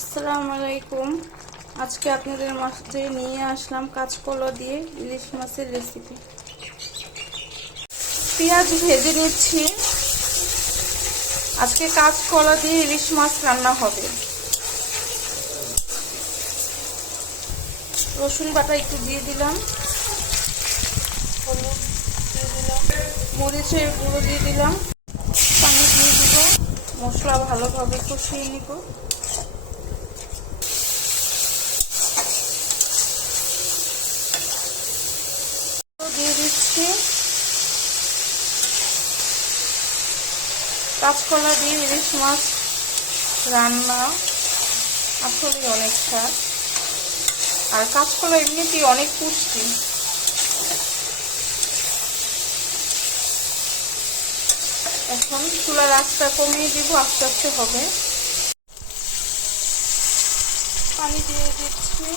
আসসালামু আলাইকুম। আজকে আপনাদের মাঝে নিয়ে আসলাম কাঁচকলা দিয়ে ইলিশ মাছের রেসিপি। পেঁয়াজ ভেজে নিচ্ছি। আজকে কাঁচকলা দিয়ে ইলিশ মাছ রান্না হবে। রসুন বাটা একটু দিয়ে দিলাম, হলুদ দিয়ে দিলাম, মরিচের গুঁড়ো দিয়ে দিলাম, পানি দিয়ে দিব, মশলা ভালোভাবে কষিয়ে নিব। দিয়ে দিচ্ছি কাঁচকলা দিয়ে ইলিশ মাছ রান্না আসলে অনেক স্বাদ, আর কাঁচকলা এমনিতেই অনেক পুষ্টি। এখন চুলার আঁচটা কমিয়ে দিব, আস্তে আস্তে হবে। পানি দিয়ে দিচ্ছি।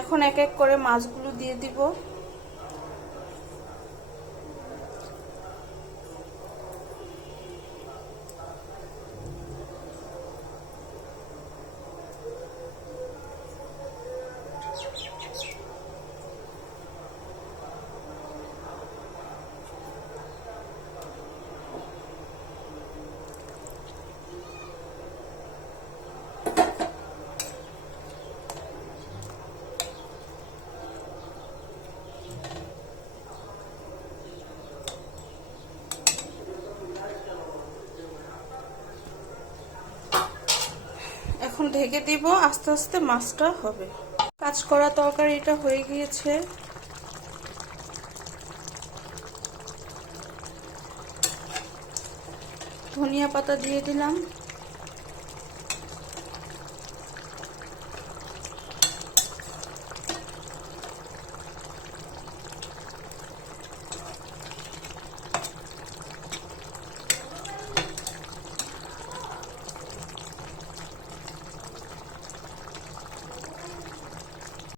এখন এক এক করে মাছগুলো দিয়ে দিব। এখন ঢেকে দিব, আস্তে আস্তে মাছটা হবে। কাঁচকলা তরকারিটা হয়ে গিয়েছে। ধনিয়া পাতা দিয়ে দিলাম।